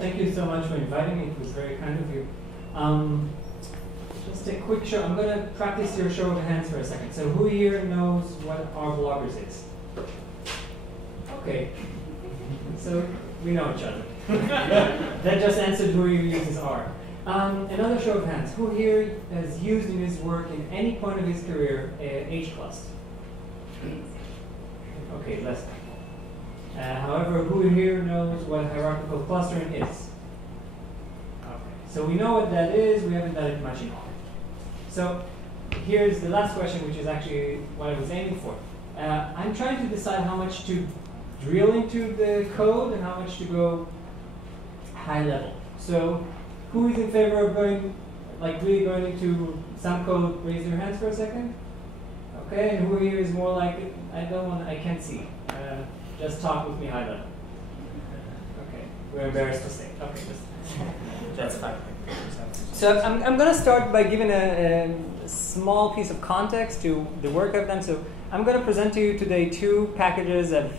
Thank you so much for inviting me. It was very kind of you. Just a quick show. I'm going to practice your show of hands for a second. So who here knows what R bloggers is? Okay. So we know each other. That just answered who here uses R. Another show of hands. Who here has used in his work in any point of his career H-cluster? Okay, less people. However, who here knows what hierarchical clustering is? Okay, so we know what that is. We haven't done it much in R. So here's the last question, which is actually what I was aiming for. I'm trying to decide how much to drill into the code and how much to go high level. So who is in favor of going, like really going into some code? Raise your hands for a second. Okay, and who here is more like, I can't see. Just talk with me high level. Okay, we're embarrassed to say. Okay, that's fine. So I'm going to start by giving a small piece of context to the work I've done. So I'm going to present to you today two packages I've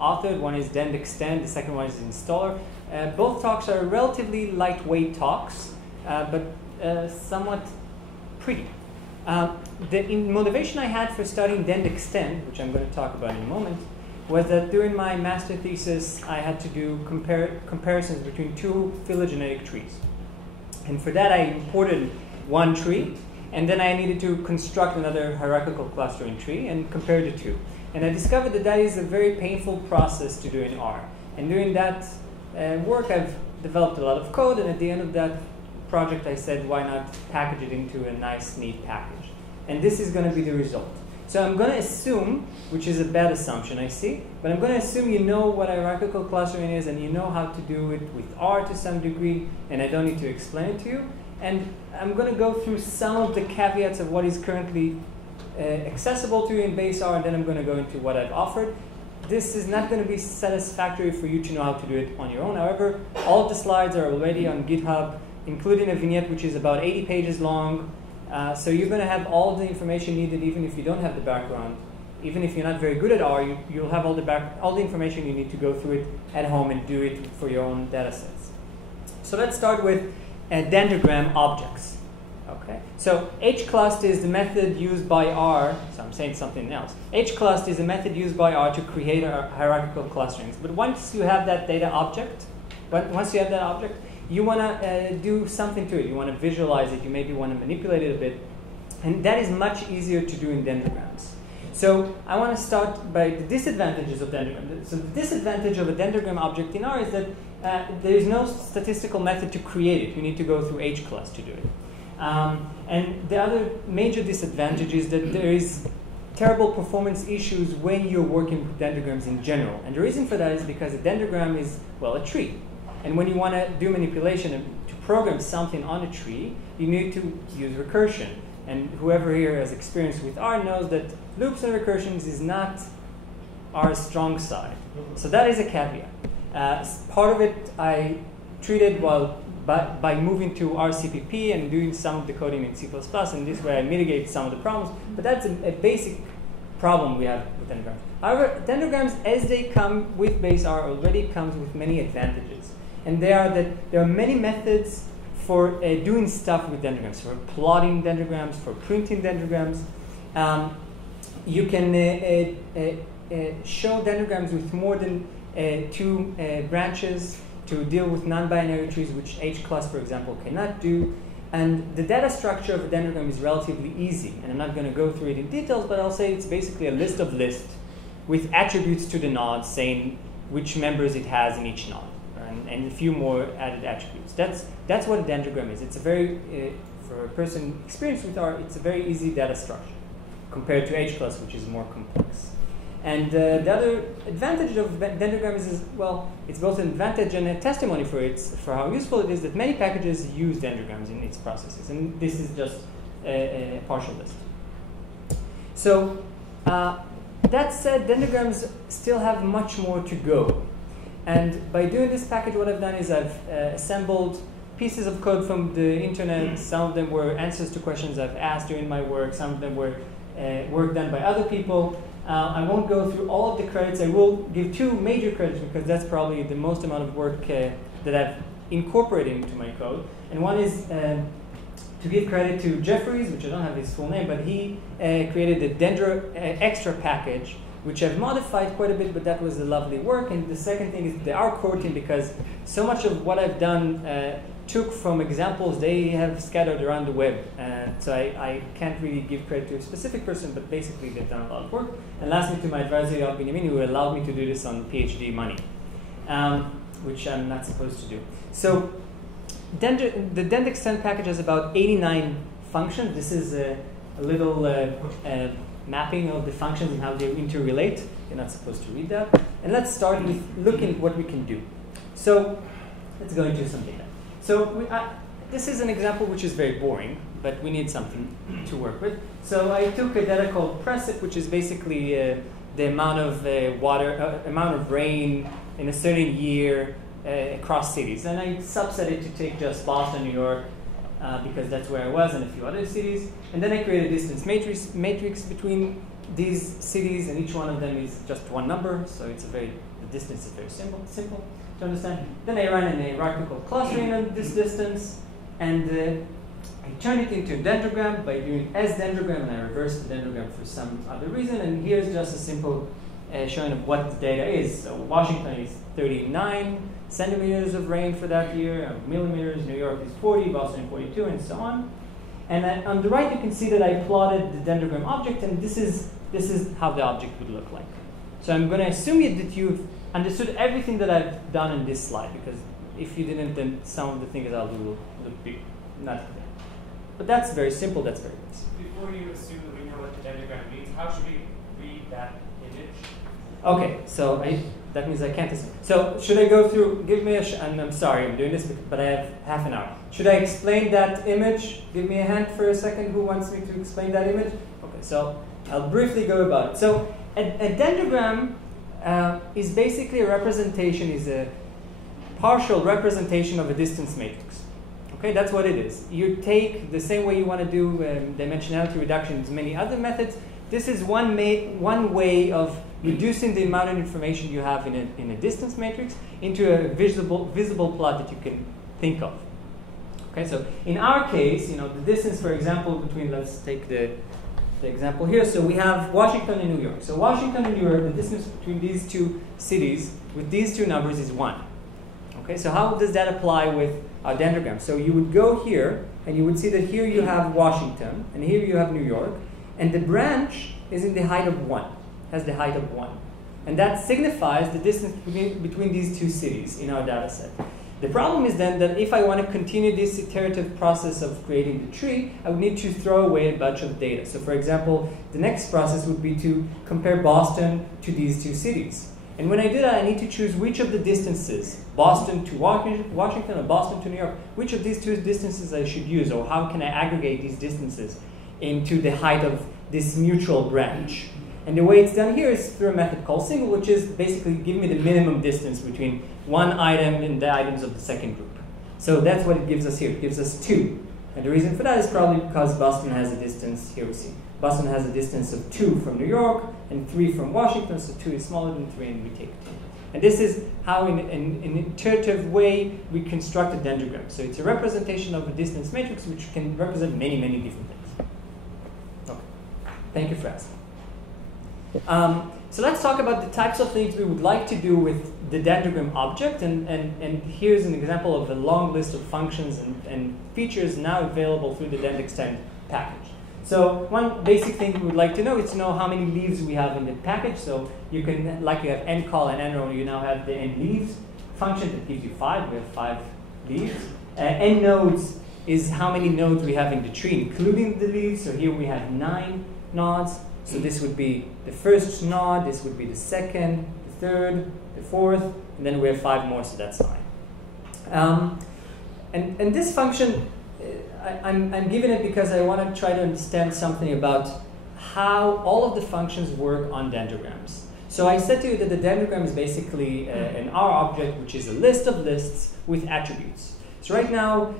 authored. One is Dendextend, the second one is Installer. Both talks are relatively lightweight talks, but somewhat pretty. The motivation I had for studying Dendextend, which I'm going to talk about in a moment, was that during my master thesis I had to do comparisons between two phylogenetic trees. And for that I imported one tree, and then I needed to construct another hierarchical clustering tree and compare the two. And I discovered that that is a very painful process to do in R. And during that work I've developed a lot of code, and at the end of that project I said, why not package it into a nice, neat package? And this is going to be the result. So I'm going to assume, which is a bad assumption I see, but I'm going to assume you know what hierarchical clustering is and you know how to do it with R to some degree, and I don't need to explain it to you. And I'm going to go through some of the caveats of what is currently accessible to you in base R, and then I'm going to go into what I've offered. This is not going to be satisfactory for you to know how to do it on your own. However, all of the slides are already on GitHub, including a vignette which is about 80 pages long. So you're going to have all the information needed, even if you don't have the background. Even if you're not very good at R, you'll have all the information you need to go through it at home and do it for your own data sets. So let's start with Dendrogram objects. Okay. So H-cluster is the method used by R. So I'm saying something else. H-cluster is a method used by R to create hierarchical clusterings. But once you have that data object, you want to do something to it. You want to visualize it. You maybe want to manipulate it a bit. And that is much easier to do in Dendrograms. So I want to start by the disadvantages of Dendrogram. So the disadvantage of a Dendrogram object in R is that there is no statistical method to create it. You need to go through H-cluster to do it. And the other major disadvantage is that there is terrible performance issues when you're working with Dendrograms in general. And the reason for that is because a Dendrogram is, well, a tree. And when you want to do manipulation and to program something on a tree, you need to use recursion. And whoever here has experience with R knows that loops and recursions is not R's strong side. So that is a caveat. Part of it I treated by moving to RCPP and doing some of the coding in C++, and this way I mitigate some of the problems. But that's a basic problem we have with Dendrograms. However, Dendrograms, as they come with base R, already comes with many advantages. And they are that there are many methods for doing stuff with Dendrograms, for plotting Dendrograms, for printing Dendrograms. You can show Dendrograms with more than two branches to deal with non-binary trees, which H-cluster, for example, cannot do. And the data structure of a Dendrogram is relatively easy. And I'm not going to go through it in details, but I'll say it's basically a list of lists with attributes to the nodes saying which members it has in each node. And a few more added attributes. That's what a Dendrogram is. It's a very, for a person experienced with R, it's a very easy data structure compared to H-cluster, which is more complex. And the other advantage of Dendrograms is, well, it's both an advantage and a testimony for how useful it is that many packages use Dendrograms in its processes. And this is just a partial list. So that said, Dendrograms still have much more to go. And by doing this package, what I've done is I've assembled pieces of code from the internet. Some of them were answers to questions I've asked during my work. Some of them were work done by other people. I won't go through all of the credits. I will give two major credits because that's probably the most amount of work that I've incorporated into my code. And one is to give credit to Jeffries, which I don't have his full name, but he created the Extra package, which I've modified quite a bit, but that was a lovely work. And the second thing is the R core team, because so much of what I've done took from examples they have scattered around the web. So I can't really give credit to a specific person, but basically they've done a lot of work. And lastly, to my advisor, Yoav Binyamin, who allowed me to do this on PhD money, which I'm not supposed to do. So the Dendextend package has about 89 functions. This is a little mapping of the functions and how they interrelate. You're not supposed to read that. And let's start with looking at what we can do. So let's go into some data. So this is an example which is very boring, but we need something to work with. So I took a data called Precip, which is basically the amount of amount of rain in a certain year across cities. And I subset it to take just Boston, New York, because that's where I was, and a few other cities. And then I created a distance matrix between these cities, and each one of them is just one number, so the distance is very simple to understand. Then I ran a hierarchical clustering on this distance, and I turned it into a dendrogram by doing as dendrogram, and I reversed the dendrogram for some other reason. And here's just a simple showing of what the data is. So Washington is 39 centimeters of rain for that year, millimeters. New York is 40, Boston 42, and so on. And on the right, you can see that I plotted the dendrogram object, and this is how the object would look like. So I'm going to assume that you've understood everything that I've done in this slide, because if you didn't, then some of the things I'll do will be not clear. But that's very simple. That's very basic. Before you assume that we know what the dendrogram means, how should we read that image? Okay, so that means I can't assume. So should I go through? Give me and I'm sorry, I'm doing this, but I have half an hour. Should I explain that image? Give me a hand for a second. Who wants me to explain that image? Okay, so I'll briefly go about it. So a dendrogram is basically a representation, is a partial representation of a distance matrix. Okay, that's what it is. You take the same way you want to do dimensionality reduction, there's many other methods. This is one way of reducing the amount of information you have in a distance matrix into a visible plot that you can think of. Okay, so in our case, the distance, for example, between, let's take the example here. So we have Washington and New York. So Washington and New York, the distance between these two cities with these two numbers is 1. Okay, so how does that apply with our dendrogram? So you would go here, and you would see that here you have Washington, and here you have New York, and the branch is in the height of 1, has the height of 1. And that signifies the distance between these two cities in our data set. The problem is then that if I want to continue this iterative process of creating the tree, I would need to throw away a bunch of data. So for example, the next process would be to compare Boston to these two cities. And when I do that, I need to choose which of the distances, Boston to Washington or Boston to New York, which of these two distances I should use, or how can I aggregate these distances into the height of this mutual branch. And the way it's done here is through a method called single, which is basically give me the minimum distance between one item and the items of the second group. So that's what it gives us here. It gives us 2. And the reason for that is probably because Boston has a distance, here we see, Boston has a distance of 2 from New York and 3 from Washington, so 2 is smaller than 3, and we take 2. And this is how, in an iterative way, we construct a dendrogram. So it's a representation of a distance matrix, which can represent many, many different things. Okay. Thank you for asking. So let's talk about the types of things we would like to do with the dendrogram object, and here's an example of a long list of functions and features now available through the Dendextend package. So one basic thing we would like to know is to know how many leaves we have in the package. So you can, like you have endcall and endrow, you now have the endLeaves function that gives you 5. We have 5 leaves. Endnodes is how many nodes we have in the tree, including the leaves. So here we have 9 nodes. So this would be the first node, this would be the second, the third, the fourth, and then we have 5 more, so that's 9. And this function, I'm giving it because I want to try to understand something about how all of the functions work on dendrograms. So I said to you that the dendrogram is basically an R object, which is a list of lists with attributes. So right now,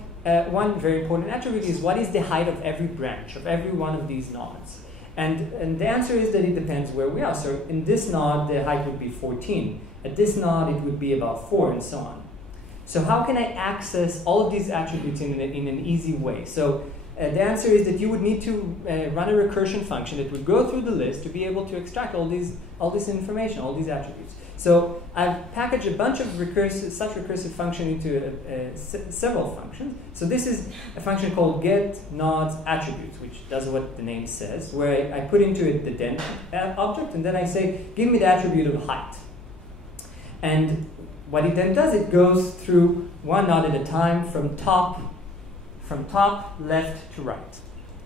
one very important attribute is what is the height of every branch, of every one of these nodes. And the answer is that it depends where we are. So in this node, the height would be 14. At this node, it would be about 4, and so on. So how can I access all of these attributes in an easy way? So the answer is that you would need to run a recursion function that would go through the list to be able to extract all this information, all these attributes. So I've packaged a bunch of such recursive function into several functions. So this is a function called get nodes attributes, which does what the name says, where I put into it the dend object, and then I say, give me the attribute of height. And what it then does, it goes through one node at a time from top left to right.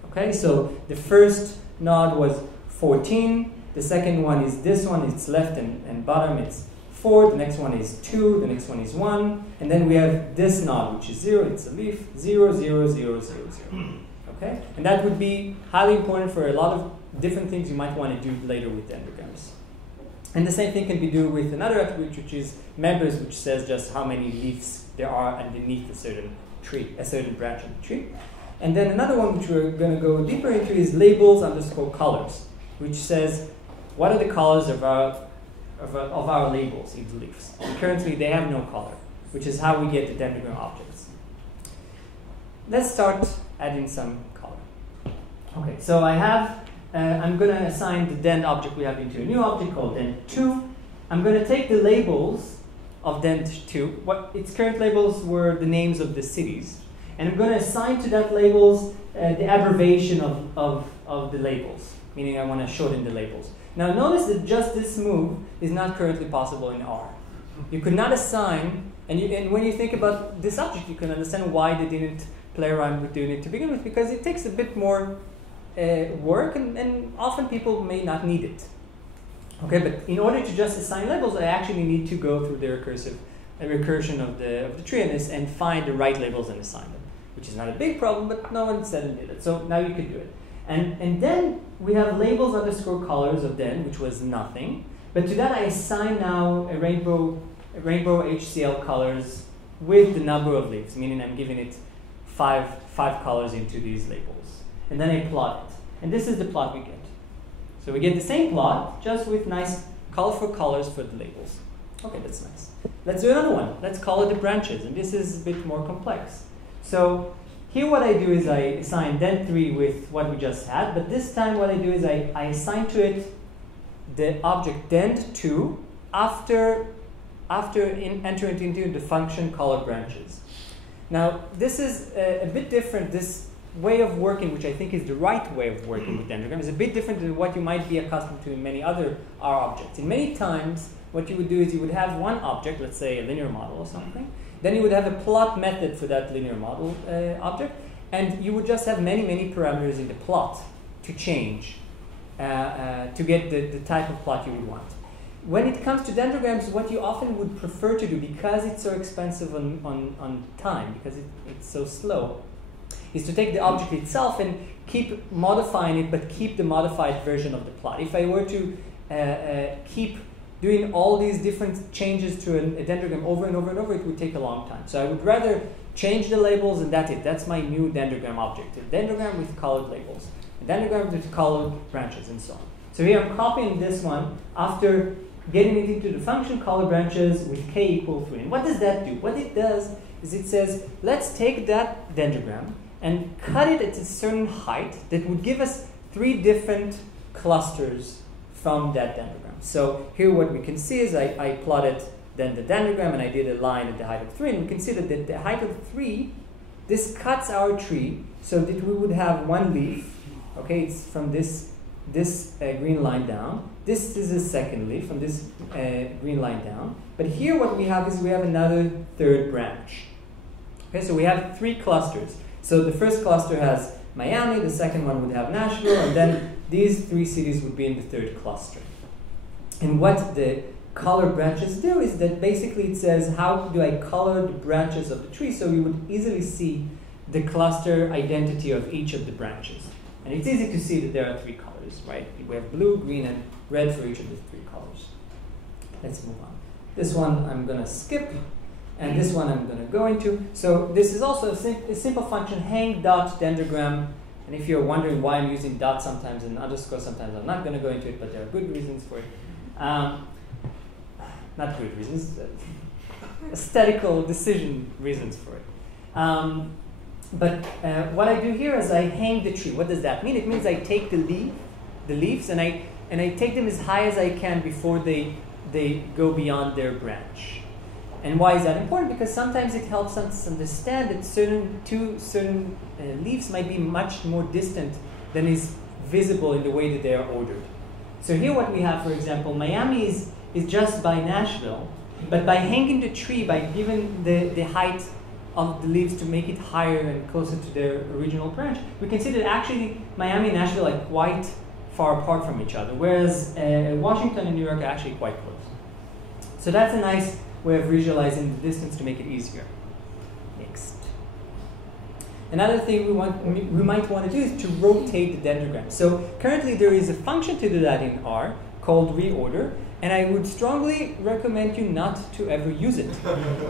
Okay, so the first node was 14. The second one is this one, it's left and bottom, it's 4. The next one is 2, the next one is 1. And then we have this node, which is 0, it's a leaf, 0, 0, 0, 0, 0. Okay? And that would be highly important for a lot of different things you might want to do later with Dendrograms. And the same thing can be done with another attribute, which is members, which says just how many leaves there are underneath a certain tree, a certain branch of the tree. And then another one, which we're going to go deeper into, is labels underscore colors, which says what are the colors of our labels in the leaves. And currently, they have no color, which is how we get the Dendrogram objects. Let's start adding some color. Okay, so I have, I'm going to assign the Dend object we have into a new object called Dend2. I'm going to take the labels of Dend2. What its current labels were the names of the cities. And I'm going to assign to that labels the abbreviation of the labels, meaning I want to shorten the labels. Now notice that just this move is not currently possible in R. You could not assign, and when you think about this object, you can understand why they didn't play around with doing it to begin with, because it takes a bit more work, and often people may not need it. Okay, but in order to just assign labels, I actually need to go through the recursion of the tree and find the right labels and assign them, which is not a big problem, but no one said and did it. So now you can do it. And then we have labels underscore colors of den, which was nothing. But to that I assign now a rainbow HCl colors with the number of leaves, meaning I'm giving it five colors into these labels. And then I plot it. And this is the plot we get. So we get the same plot, just with nice colorful colors for the labels. Okay, that's nice. Let's do another one. Let's call it the branches. And this is a bit more complex. So here what I do is I assign Dend3 with what we just had, but this time what I do is I assign to it the object Dend2 after entering it into the function color branches. Now this is a bit different. This way of working, which I think is the right way of working with Dendrogram, is a bit different than what you might be accustomed to in many other R objects. In many times, what you would do is you would have one object, let's say a linear model or something. Then you would have a plot method for that linear model object, and you would just have many parameters in the plot to change to get the type of plot you would want. When it comes to Dendrograms, what you often would prefer to do, because it's so expensive on time, because it's so slow, is to take the object itself and keep modifying it, but keep the modified version of the plot. If I were to keep doing all these different changes to a Dendrogram over and over and over, it would take a long time. So I would rather change the labels, and that's it. That's my new Dendrogram object. A Dendrogram with colored labels, a Dendrogram with colored branches, and so on. So here I'm copying this one after getting it into the function color branches with k equal 3. And what does that do? What it does is it says, let's take that Dendrogram and cut it at a certain height that would give us 3 different clusters from that Dendrogram. So here what we can see is I plotted then the Dendrogram, and I did a line at the height of 3, and we can see that at the height of 3, this cuts our tree so that we would have one leaf. Okay, it's from this green line down. This is the second leaf from this green line down. But here what we have is we have another third branch. Okay, so we have 3 clusters. So the first cluster has Miami, the second one would have Nashville, and then these 3 cities would be in the third cluster. And what the color branches do is that basically it says, how do I color the branches of the tree so you would easily see the cluster identity of each of the branches. And it's easy to see that there are 3 colors, right? We have blue, green, and red for each of the 3 colors. Let's move on. This one I'm going to skip, and this one I'm going to go into. So this is also a simple function, hang.dendrogram. And if you're wondering why I'm using dot sometimes and underscore sometimes, I'm not going to go into it, but there are good reasons for it. Not good reasons. aesthetical decision reasons for it. But what I do here is I hang the tree. What does that mean? It means I take the leaves, and I take them as high as I can before they go beyond their branch. And why is that important? Because sometimes it helps us understand that certain leaves might be much more distant than is visible in the way that they are ordered. So here what we have, for example, Miami is just by Nashville, but by hanging the tree, by giving the height of the leaves to make it higher and closer to their original branch, we can see that actually Miami and Nashville are quite far apart from each other, whereas Washington and New York are actually quite close. So that's a nice way of visualizing the distance to make it easier. Next. Another thing we might want to do is to rotate the dendrogram. So currently there is a function to do that in R called reorder, and I would strongly recommend you not to ever use it.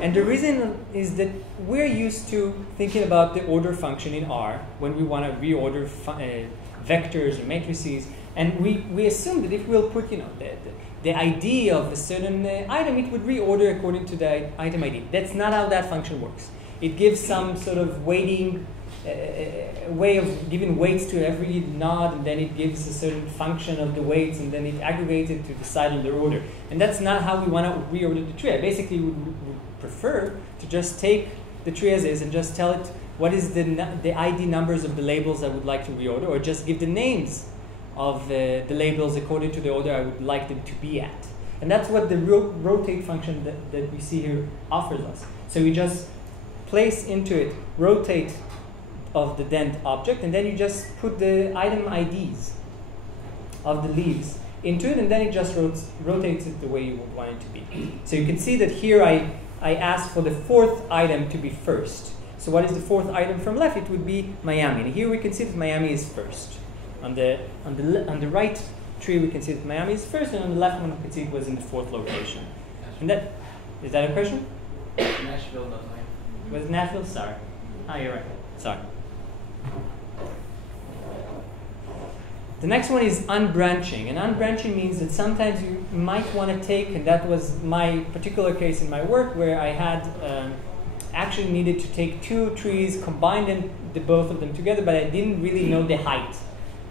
And the reason is that we're used to thinking about the order function in R when we want to reorder vectors or matrices, and we assume that if we'll put the ID of a certain item, it would reorder according to the item ID. That's not how that function works. It gives some sort of weighting, way of giving weights to every node, and then it gives a certain function of the weights, and then it aggregates it to decide on the order. And that's not how we want to reorder the tree. I basically would prefer to just take the tree as is and just tell it what is the ID numbers of the labels I would like to reorder, or just give the names of the labels according to the order I would like them to be at. And that's what the rotate function that we see here offers us. So we just place into it rotate of the dend object, and then you just put the item IDs of the leaves into it, and then it just rotates it the way you would want it to be. So you can see that here I asked for the fourth item to be first. So what is the fourth item from left? It would be Miami. And here we can see that Miami is first. On the right tree we can see that Miami is first, and on the left one we can see it was in the fourth location. And that is that a question? Nashville, not Miami. Was it Nashville? Sorry. Oh, you're right. Sorry. The next one is unbranching. And unbranching means that sometimes you might want to take, and that was my particular case in my work, where I had actually needed to take two trees, combine them, both of them together, but I didn't really know the height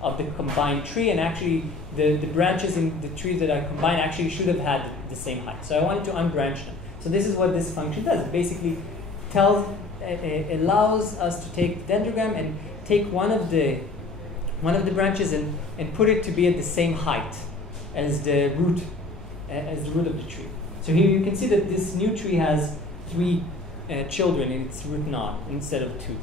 of the combined tree, and actually the branches in the trees that I combined actually should have had the same height. So I wanted to unbranch them. So this is what this function does. It basically allows us to take the dendrogram and take one of the branches and put it to be at the same height as the root of the tree. So here you can see that this new tree has 3 children in its root node instead of 2.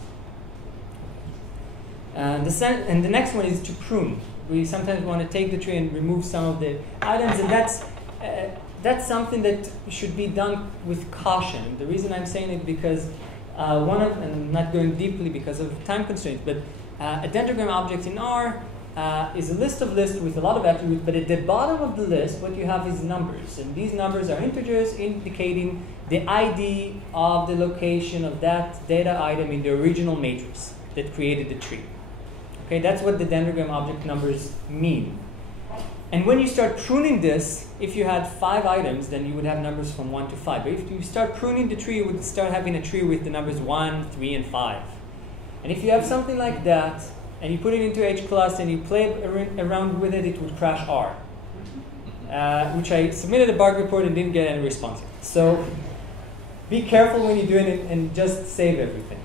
And the next one is to prune. We sometimes want to take the tree and remove some of the items, and that's something that should be done with caution. The reason I'm saying it because and I'm not going deeply because of time constraints, but a dendrogram object in R is a list of lists with a lot of attributes, but at the bottom of the list what you have is numbers, and these numbers are integers indicating the ID of the location of that data item in the original matrix that created the tree. Okay, that's what the dendrogram object numbers mean. And when you start pruning this, if you had 5 items, then you would have numbers from 1 to 5. But if you start pruning the tree, you would start having a tree with the numbers 1, 3, and 5. And if you have something like that, and you put it into HClust and you play around with it, it would crash R, which I submitted a bug report and didn't get any response. So be careful when you're doing it and just save everything.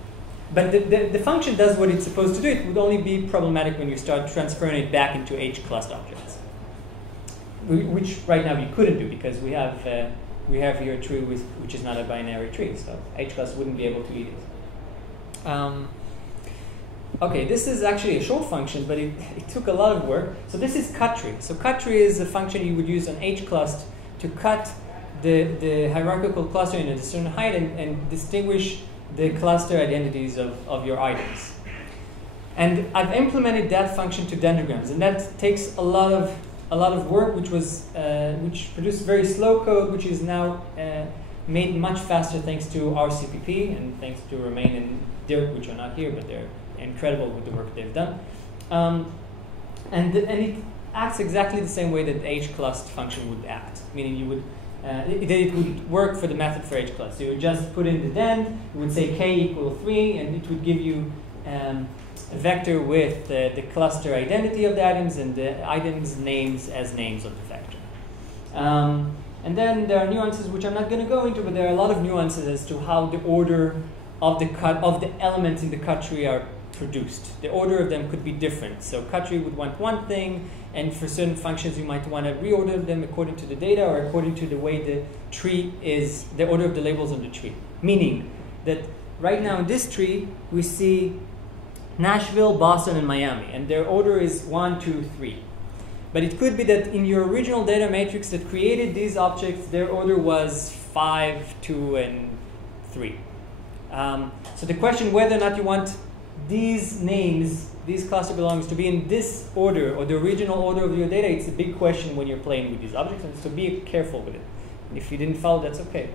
But the function does what it's supposed to do. It would only be problematic when you start transferring it back into HClust objects, which right now you couldn't do because we have here a tree which is not a binary tree, so HClust wouldn't be able to eat it. Okay, this is actually a short function, but it took a lot of work. So this is cut tree. So cut tree is a function you would use on HClust to cut the hierarchical cluster in a certain height and distinguish the cluster identities of your items. And I've implemented that function to dendrograms, and that takes a lot of work, which produced very slow code, which is now made much faster thanks to RCPP and thanks to Romain and Dirk, which are not here, but they're incredible with the work they've done. And it acts exactly the same way that the HClust function would act, meaning you would that it would work for the method for each class. So you would just put in the dend, you would say k equal 3, and it would give you a vector with the cluster identity of the items and the items' names as names of the vector. And then there are nuances which I'm not going to go into, but there are a lot of nuances as to how the order of the elements in the cut tree are produced. The order of them could be different. So cut tree would want one thing, and for certain functions you might want to reorder them according to the data or according to the way the tree is, the order of the labels on the tree. Meaning that right now in this tree we see Nashville, Boston, and Miami, and their order is 1, 2, 3. But it could be that in your original data matrix that created these objects, their order was 5, 2, and 3. So the question whether or not you want these names, these cluster belongings, to be in this order or the original order of your data, it's a big question when you're playing with these objects, and so be careful with it. And if you didn't follow, that's okay.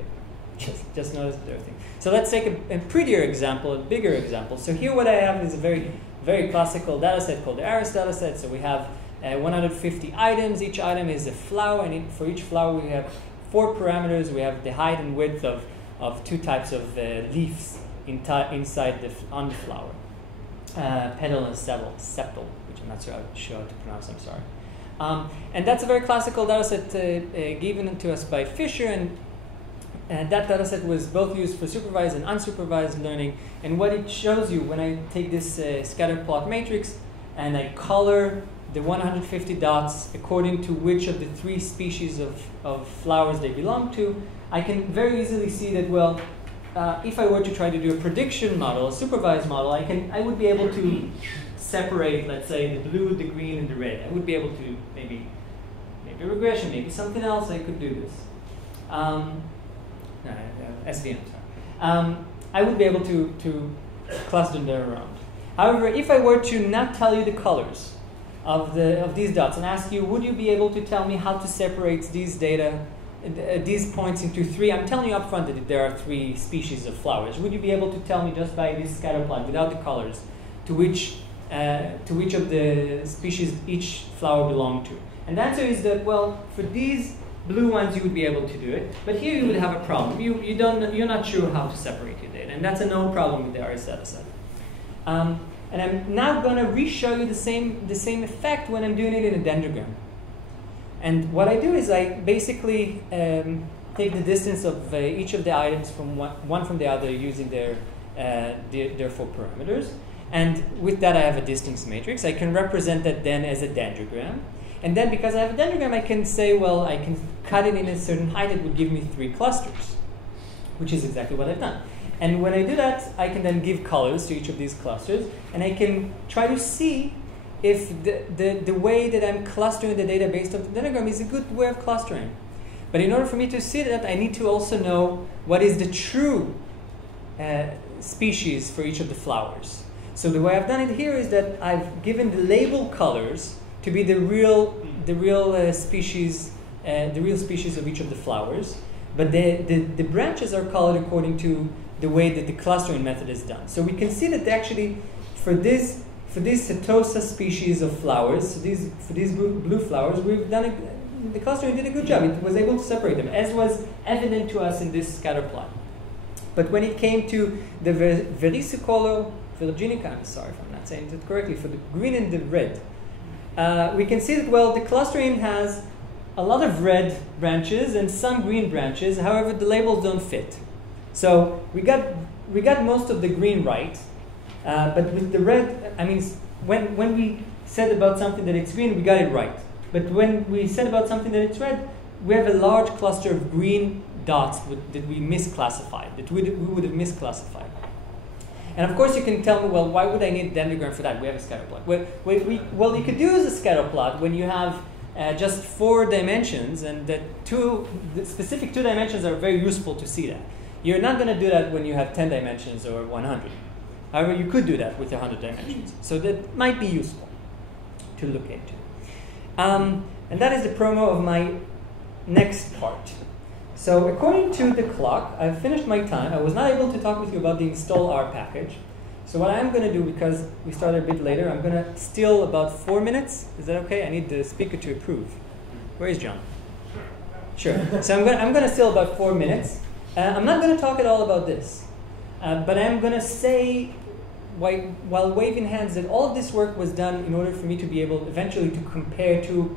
Just notice the thing. So let's take a prettier example, a bigger example. So here what I have is a very, very classical data set called the ARIS data set. So we have 150 items. Each item is a flower, and for each flower we have 4 parameters. We have the height and width of 2 types of leaves inside on the flower. Petal and septal, which I'm not sure how to pronounce, I'm sorry. And that's a very classical data set given to us by Fisher, and that data set was both used for supervised and unsupervised learning. And what it shows you when I take this scatter plot matrix and I color the 150 dots according to which of the 3 species of flowers they belong to, I can very easily see that, well, if I were to try to do a prediction model, a supervised model, I would be able to separate, let's say, the blue, the green, and the red. I would be able to maybe regression, maybe something else. I could do this. SVM, sorry. I would be able to cluster them around. However, if I were to not tell you the colors of these dots and ask you, would you be able to tell me how to separate these data? These points into 3, I'm telling you up front that there are 3 species of flowers. Would you be able to tell me just by this scatter plot, without the colors, to which of the species each flower belonged to? And the answer is that, well, for these blue ones you would be able to do it, but here you would have a problem. You're not sure how to separate your data, and that's a known problem with the ARIS dataset. And I'm now going to re-show you the same effect when I'm doing it in a dendrogram. And what I do is I basically take the distance of each of the items from one from the other using their 4 parameters. And with that I have a distance matrix. I can represent that then as a dendrogram. And then because I have a dendrogram, I can say, well, I can cut it in a certain height. It would give me 3 clusters, which is exactly what I've done. And when I do that, I can then give colors to each of these clusters. And I can try to see if the way that I'm clustering the data based on the dendrogram is a good way of clustering. But in order for me to see that, I need to also know what is the true species for each of the flowers. So the way I've done it here is that I've given the label colors to be the real species of each of the flowers, but the branches are colored according to the way that the clustering method is done. So we can see that actually for this Setosa species of flowers, for these blue flowers, the clustering did a good job. It was able to separate them, as was evident to us in this scatter plot. But when it came to the versicolor virginica, I'm sorry if I'm not saying it correctly, for the green and the red, we can see that, well, the clustering has a lot of red branches and some green branches. However, the labels don't fit. So we got most of the green right, but with the red, I mean, when we said about something that it's green, we got it right. But when we said about something that it's red, we have a large cluster of green dots that we misclassified, that we would have misclassified. And of course, you can tell me, well, why would I need Dendrogram for that? We have a scatter plot. Well, you could use a scatter plot when you have just 4 dimensions, and the specific 2 dimensions are very useful to see that. You're not going to do that when you have 10 dimensions or 100. However, you could do that with 100 dimensions. So that might be useful to look into. And that is the promo of my next part. So according to the clock, I've finished my time. I was not able to talk with you about the install R package. So what I'm going to do, because we started a bit later, I'm going to steal about 4 minutes. Is that okay? I need the speaker to approve. Where is John? Sure. So I'm going to steal about 4 minutes. I'm not going to talk at all about this, but I'm going to say, while waving hands, that all of this work was done in order for me to be able eventually to compare two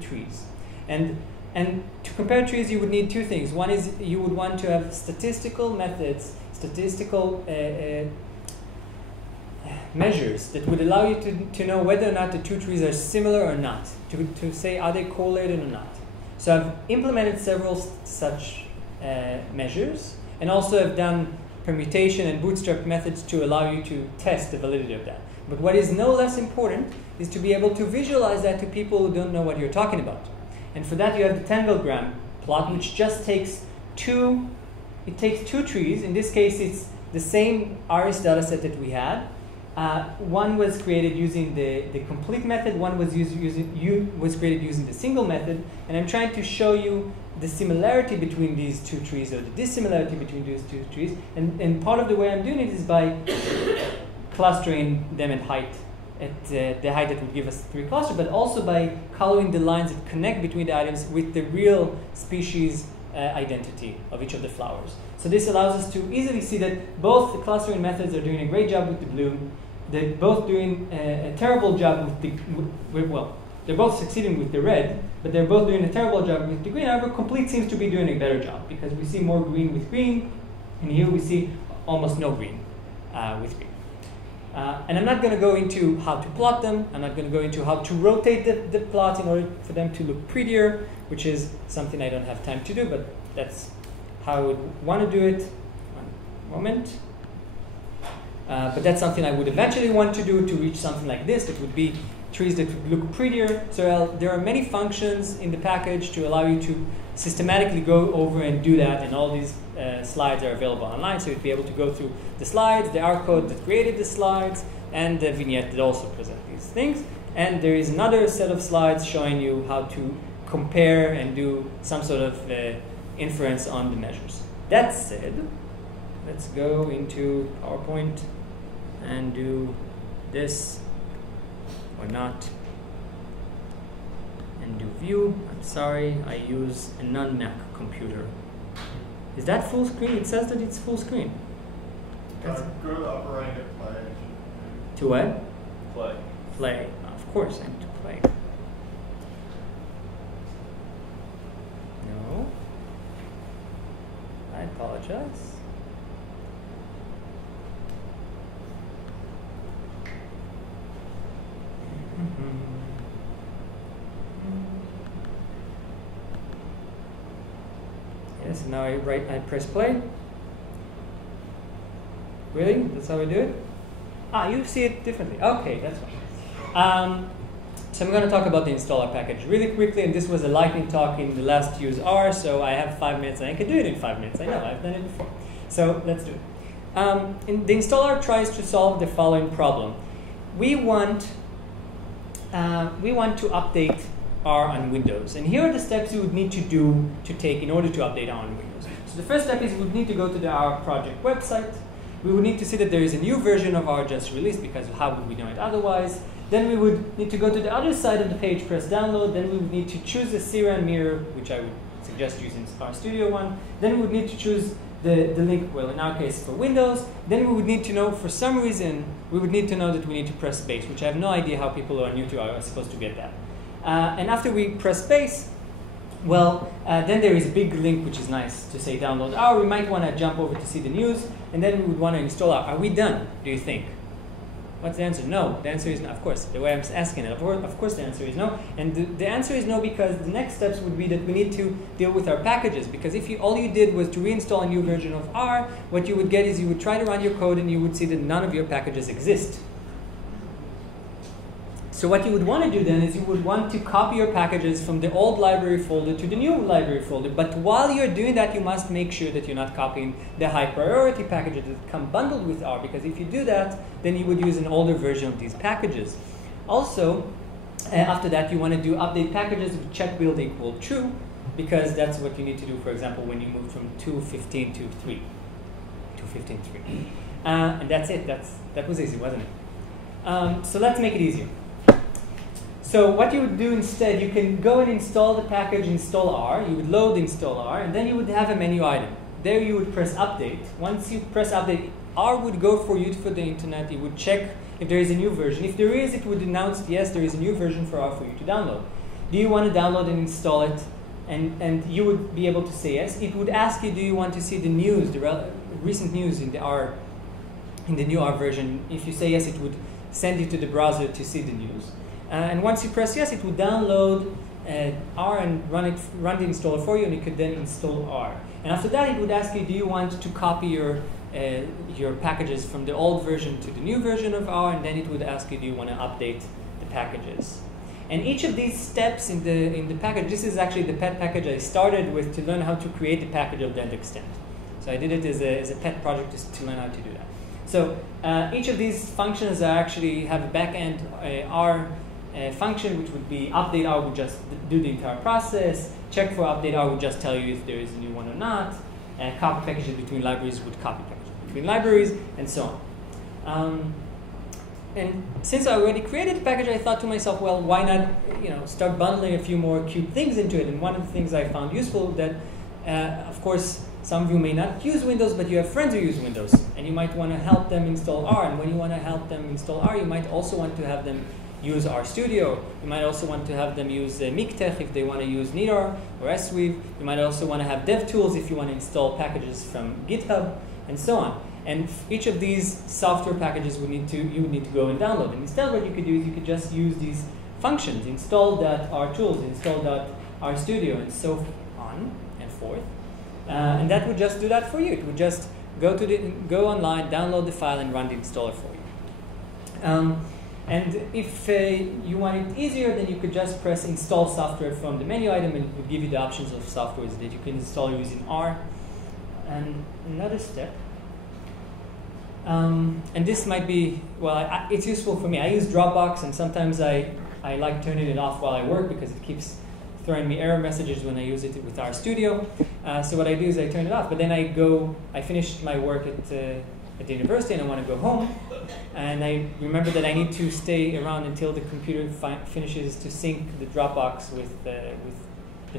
trees. And to compare trees, you would need two things. One is you would want to have statistical methods, statistical measures that would allow you to know whether or not the two trees are similar or not, to say are they correlated or not. So I've implemented several such measures, and also have done permutation and bootstrap methods to allow you to test the validity of that. But what is no less important is to be able to visualize that to people who don't know what you're talking about. And for that you have the Dendrogram plot, which just takes two trees. In this case it's the same ARIS dataset that we had. One was created using the complete method, one was created using the single method, and I'm trying to show you the similarity between these two trees, or the dissimilarity between these two trees, and part of the way I'm doing it is by clustering them at height, at the height that would give us 3 clusters, but also by coloring the lines that connect between the items with the real species identity of each of the flowers. So this allows us to easily see that both the clustering methods are doing a great job with the blue. They're both doing a terrible job with they're both succeeding with the red, but they're both doing a terrible job with the green. However, complete seems to be doing a better job because we see more green with green, and here we see almost no green with green. And I'm not going to go into how to plot them. I'm not going to go into how to rotate the plots in order for them to look prettier, which is something I don't have time to do, but that's how I would want to do it. One moment. But that's something I would eventually want to do to reach something like this that would be trees that would look prettier. So there are many functions in the package to allow you to systematically go over and do that, and all these slides are available online, so you'd be able to go through the slides, the R code that created the slides, and the vignette that also present these things. And there is another set of slides showing you how to compare and do some sort of inference on the measures. That said, let's go into PowerPoint and do this, or not, and do view. I'm sorry, I use a non-Mac computer. Is that full screen? It says that it's full screen. Go to the upper right and play. To what? Play. Play. Of course I need to play. No. I apologize. Yes, now I press play. Really? That's how I do it? Ah, you see it differently. Okay, that's fine. So I'm going to talk about the installer package really quickly, and this was a lightning talk in the last use R, so I have 5 minutes, and I can do it in 5 minutes. I know, I've done it before. So let's do it. The installer tries to solve the following problem. We want to update R on Windows, and here are the steps you would need to take in order to update R on Windows. So the first step is we would need to go to the R project website. We would need to see that there is a new version of R just released, because how would we know it otherwise? Then we would need to go to the other side of the page, press download. Then we would need to choose a CRAN mirror, which I would suggest using RStudio one. Then we would need to choose the link, well, in our case for Windows. Then we would need to know, for some reason, we would need to know that we need to press space, which I have no idea how people who are new to R are supposed to get that. And after we press space, well, then there is a big link, which is nice to say download R. We might want to jump over to see the news, and then we would want to install R. Are we done, do you think? What's the answer? No. The answer is no. Of course, the way I'm asking it, of course the answer is no. And the answer is no because the next steps would be that we need to deal with our packages. Because if all you did was to reinstall a new version of R, what you would get is you would try to run your code and you would see that none of your packages exist. So what you would want to do then is you would want to copy your packages from the old library folder to the new library folder. But while you're doing that, you must make sure that you're not copying the high priority packages that come bundled with R, because if you do that, then you would use an older version of these packages. Also, after that, you want to do update packages with check build equal true, because that's what you need to do, for example, when you move from 2.15 to 3. 2.15.3. And that's it. That was easy, wasn't it? So let's make it easier. So what you would do instead, you can go and install the package install R. You would load install R, and then you would have a menu item. There you would press update. Once you press update, R would go for you for the internet. It would check if there is a new version. If there is, it would announce, yes, there is a new version for R for you to download. Do you want to download and install it? And you would be able to say yes. It would ask you, do you want to see the news, the recent news in the new R version? If you say yes, it would send you to the browser to see the news. And once you press yes, it would download R and run the installer for you, and you could then install R. And after that, it would ask you, do you want to copy your packages from the old version to the new version of R? And then it would ask you, do you want to update the packages? And each of these steps in the package, this is actually the pet package I started with to learn how to create the package of Dendextend. So I did it as a pet project just to learn how to do that. So each of these functions actually have a backend R function, which would be update R would just do the entire process. Check for update R would just tell you if there is a new one or not. Copy packages between libraries would copy packages between libraries, and so on. And since I already created the package, I thought to myself, well, why not start bundling a few more cute things into it? And one of the things I found useful that, of course, some of you may not use Windows, but you have friends who use Windows, and you might want to help them install R. And when you want to help them install R, you might also want to have them use RStudio. You might also want to have them use MikTeX if they want to use Neater or SWeave. You might also want to have DevTools if you want to install packages from GitHub, and so on. And each of these software packages you would need to go and download. And instead, what you could do is you could just use these functions: install.rtools, install.rstudio, and so on and forth. And that would just do that for you. It would just go online, download the file, and run the installer for you. And if you want it easier, then you could just press install software from the menu item, and it would give you the options of software that you can install using R. And another step. And this might be, well, it's useful for me. I use Dropbox, and sometimes I like turning it off while I work because it keeps throwing me error messages when I use it with RStudio. So what I do is I turn it off, but then I finish my work at the university and I want to go home, and I remember that I need to stay around until the computer finishes to sync the Dropbox with the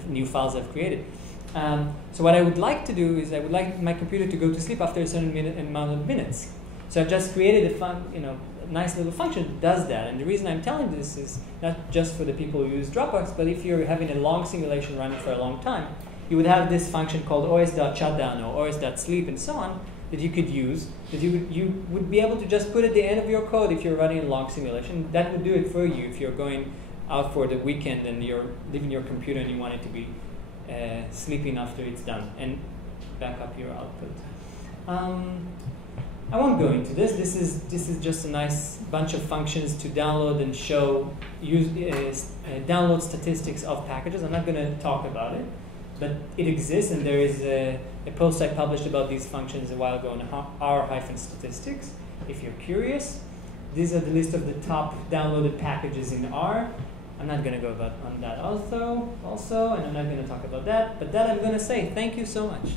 new files I've created. So what I would like to do is I would like my computer to go to sleep after a certain amount of minutes. So I've just created a nice little function that does that. And the reason I'm telling this is not just for the people who use Dropbox, but if you're having a long simulation running for a long time, you would have this function called os.shutdown or os.sleep and so on that you could use, that you would be able to just put at the end of your code if you're running a long simulation. That would do it for you if you're going out for the weekend and you're leaving your computer and you want it to be sleeping after it's done, and back up your output. I won't go into this. This is just a nice bunch of functions to download and show download statistics of packages. I'm not going to talk about it, but it exists, and there is a post I published about these functions a while ago on R-statistics. If you're curious, these are the list of the top downloaded packages in R. I'm not going to go on that also, and I'm not going to talk about that, but that I'm going to say thank you so much.